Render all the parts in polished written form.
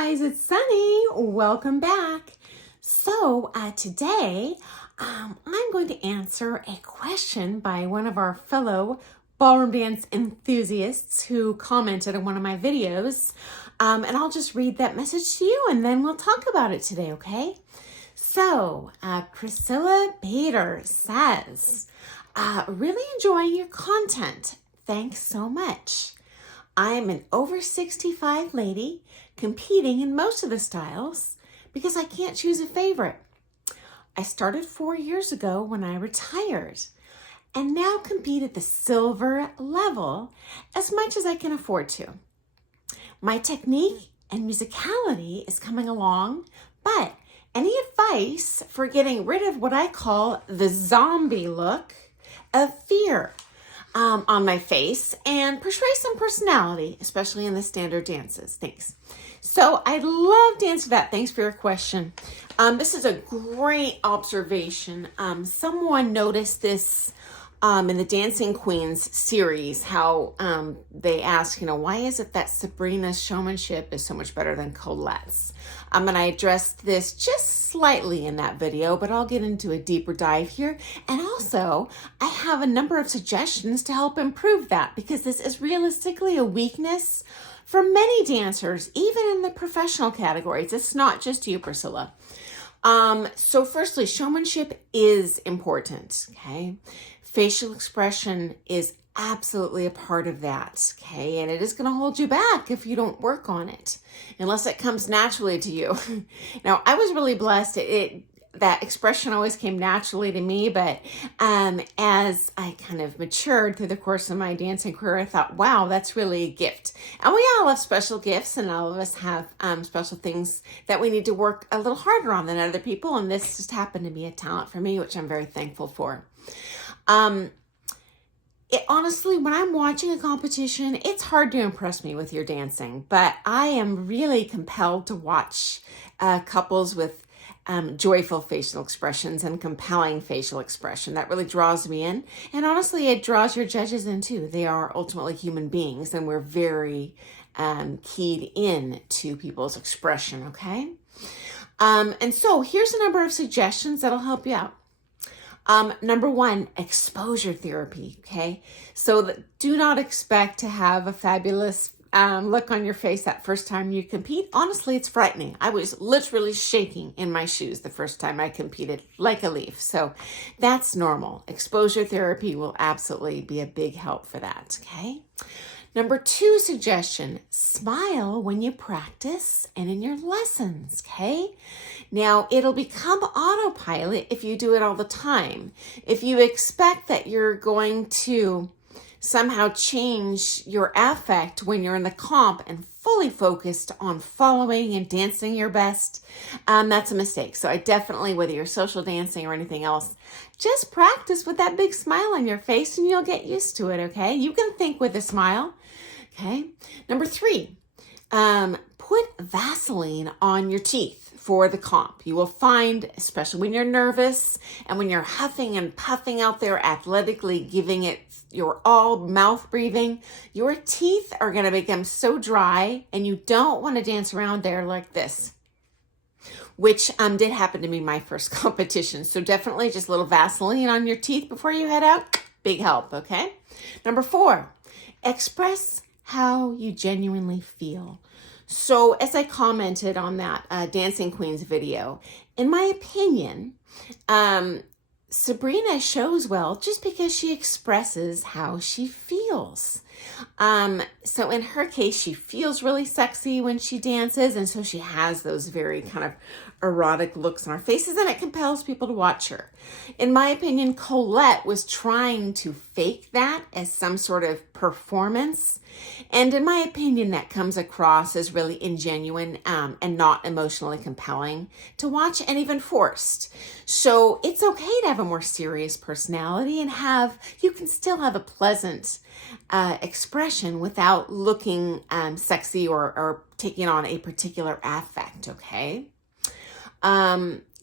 guys, it's Sunny. Welcome back. So today I'm going to answer a question by one of our fellow ballroom dance enthusiasts who commented on one of my videos. And I'll just read that message to you and then we'll talk about it today, okay? So Priscilla Bader says, really enjoying your content. Thanks so much. I'm an over 65 lady competing in most of the styles because I can't choose a favorite. I started 4 years ago when I retired and now compete at the silver level as much as I can afford to. My technique and musicality is coming along, but any advice for getting rid of what I call the zombie look of fear on my face and portray some personality, especially in the standard dances? Thanks. So I love to answer that. Thanks for your question. This is a great observation. Someone noticed this in the Dancing Queens series, how they ask, why is it that Sabrina's showmanship is so much better than Colette's? And I addressed this just slightly in that video, but I'll get into a deeper dive here. And also, I have a number of suggestions to help improve that, because this is realistically a weakness for many dancers, even in the professional categories. It's not just you, Priscilla. So firstly, showmanship is important, okay? Facial expression is absolutely a part of that, okay? And it is going to hold you back if you don't work on it, unless it comes naturally to you. Now, I was really blessed. That expression always came naturally to me, but as I kind of matured through the course of my dancing career, I thought, wow, that's really a gift. And we all have special gifts, and all of us have special things that we need to work a little harder on than other people, and this just happened to be a talent for me, which I'm very thankful for. Honestly, when I'm watching a competition, it's hard to impress me with your dancing, but I am really compelled to watch couples with joyful facial expressions and compelling facial expression. That really draws me in. And honestly, it draws your judges in too. They are ultimately human beings, and we're very keyed in to people's expression, okay? And so here's a number of suggestions that'll help you out. Number one, exposure therapy, okay? So do not expect to have a fabulous look on your face that first time you compete. Honestly, it's frightening. I was literally shaking in my shoes the first time I competed like a leaf. So that's normal. Exposure therapy will absolutely be a big help for that, okay? Number two suggestion, smile when you practice and in your lessons, okay? Now, it'll become autopilot if you do it all the time. If you expect that you're going to somehow change your affect when you're in the comp and fully focused on following and dancing your best, that's a mistake. So I definitely, whether you're social dancing or anything else, just practice with that big smile on your face and you'll get used to it, okay? You can think with a smile, okay? Number three, put Vaseline on your teeth for the comp. You will find, especially when you're nervous and when you're huffing and puffing out there athletically, giving it your all, mouth breathing, your teeth are going to become so dry and you don't want to dance around there like this, which did happen to me my first competition. So definitely just a little Vaseline on your teeth before you head out. Big help, okay? Number four, express how you genuinely feel. So as I commented on that Dancing Queens video, in my opinion, Sabrina shows well just because she expresses how she feels. So in her case, she feels really sexy when she dances, and so she has those very kind of erotic looks on her faces, and it compels people to watch her. In my opinion, Colette was trying to fake that as some sort of performance, and in my opinion, that comes across as really ingenuine and not emotionally compelling to watch, and even forced. So it's okay to have a more serious personality and you can still have a pleasant expression without looking sexy or taking on a particular affect, okay?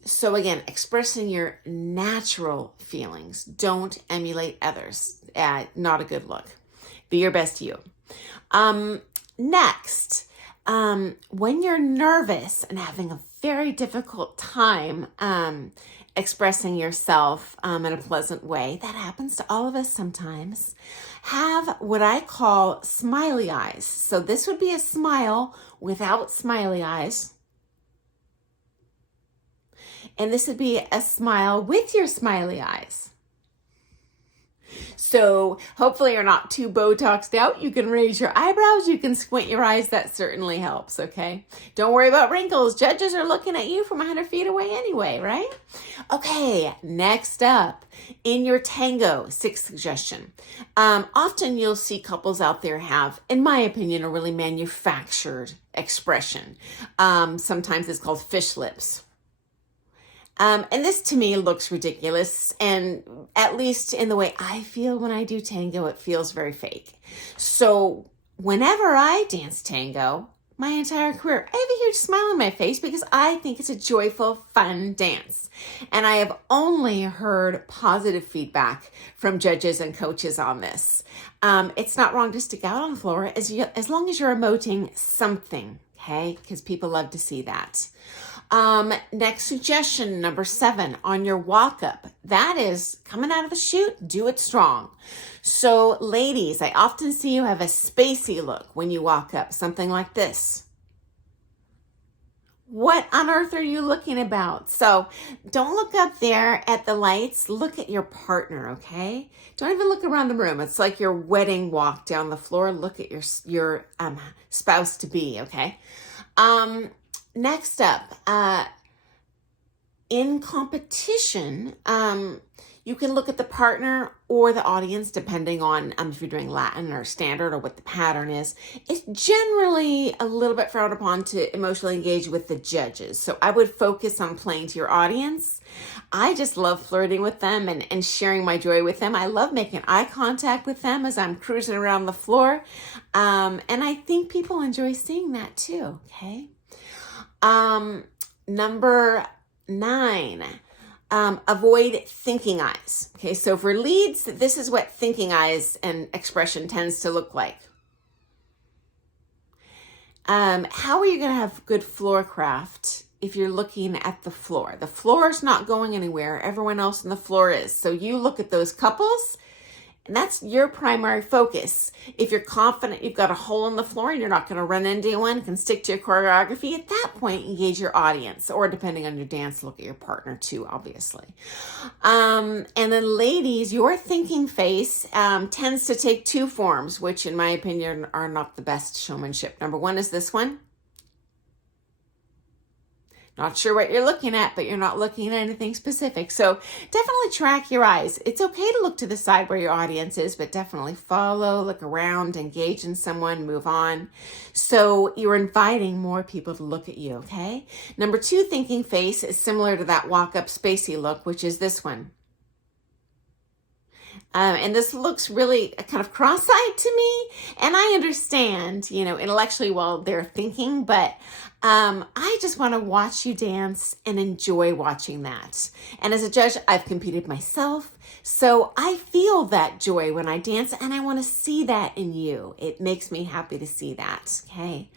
So again, expressing your natural feelings. Don't emulate others. Not a good look. Be your best you. Next, when you're nervous and having a very difficult time expressing yourself in a pleasant way, that happens to all of us sometimes, have what I call smiley eyes. So this would be a smile without smiley eyes. And this would be a smile with your smiley eyes. So hopefully you're not too Botoxed out. You can raise your eyebrows. You can squint your eyes. That certainly helps, okay? Don't worry about wrinkles. Judges are looking at you from 100 feet away anyway, right? Okay, next up, in your tango, sixth suggestion. Often you'll see couples out there have, in my opinion, a really manufactured expression. Sometimes it's called fish lips. And this to me looks ridiculous, and at least in the way I feel when I do tango, it feels very fake. So whenever I dance tango, my entire career, I have a huge smile on my face because I think it's a joyful, fun dance. And I have only heard positive feedback from judges and coaches on this. It's not wrong to stick out on the floor as long as you're emoting something, okay? Because people love to see that. Next suggestion, number 7, on your walk up. That is coming out of the chute, do it strong. So ladies, I often see you have a spacey look when you walk up, something like this. What on earth are you looking about? So don't look up there at the lights, look at your partner, okay? Don't even look around the room. It's like your wedding walk down the floor. Look at your spouse to be, okay? Next up, in competition, you can look at the partner or the audience, depending on if you're doing Latin or standard or what the pattern is. It's generally a little bit frowned upon to emotionally engage with the judges. So I would focus on playing to your audience. I just love flirting with them and sharing my joy with them. I love making eye contact with them as I'm cruising around the floor. And I think people enjoy seeing that too, okay? Number 9, avoid thinking eyes. Okay, so for leads, this is what thinking eyes and expression tends to look like. How are you going to have good floor craft if you're looking at the floor? The floor is not going anywhere. Everyone else on the floor is. So you look at those couples, and that's your primary focus. If you're confident you've got a hole in the floor and you're not going to run into anyone, can stick to your choreography, at that point, engage your audience. Or depending on your dance, look at your partner too, obviously. And then ladies, your thinking face tends to take 2 forms, which in my opinion are not the best showmanship. Number 1 is this one. Not sure what you're looking at, but you're not looking at anything specific. So definitely track your eyes. It's okay to look to the side where your audience is, but definitely follow, look around, engage in someone, move on. So you're inviting more people to look at you, okay? Number 2, thinking face is similar to that walk-up spacey look, which is this one. And this looks really kind of cross-eyed to me. And I understand, intellectually while they're thinking, but I just want to watch you dance and enjoy watching that. And as a judge, I've competed myself. So I feel that joy when I dance, and I want to see that in you. It makes me happy to see that, okay?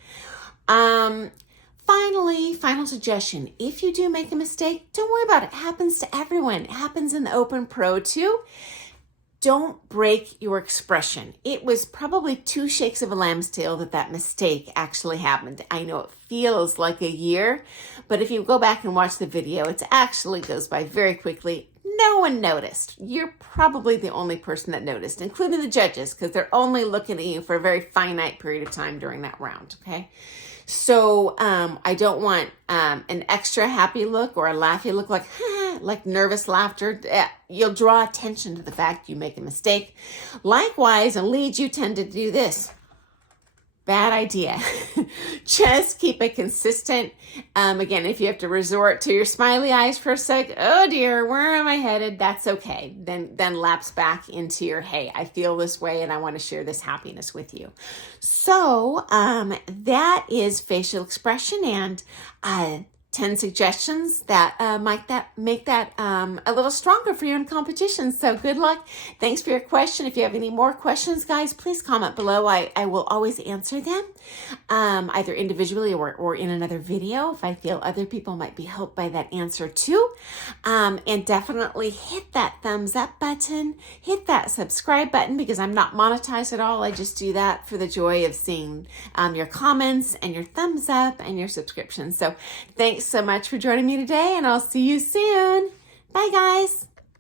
Finally, final suggestion. If you do make a mistake, don't worry about it. It happens to everyone. It happens in the open pro too. Don't break your expression. It was probably 2 shakes of a lamb's tail that mistake actually happened. I know it feels like a year, but if you go back and watch the video, it actually goes by very quickly. No one noticed. You're probably the only person that noticed, including the judges, because they're only looking at you for a very finite period of time during that round, okay? So I don't want an extra happy look or a laughy look like nervous laughter. You'll draw attention to the fact you make a mistake. Likewise, in leads, you tend to do this. Bad idea. Just keep it consistent. Again, if you have to resort to your smiley eyes for a sec, oh dear, where am I headed? That's okay. Then lapse back into your, hey, I feel this way and I want to share this happiness with you. So that is facial expression, and 10 suggestions that might make that a little stronger for you in competition. So good luck. Thanks for your question. If you have any more questions, guys, please comment below. I will always answer them, either individually or in another video if I feel other people might be helped by that answer too. And definitely hit that thumbs up button, hit that subscribe button, because I'm not monetized at all. I just do that for the joy of seeing your comments and your thumbs up and your subscriptions. So thanks so much for joining me today, and I'll see you soon. Bye, guys.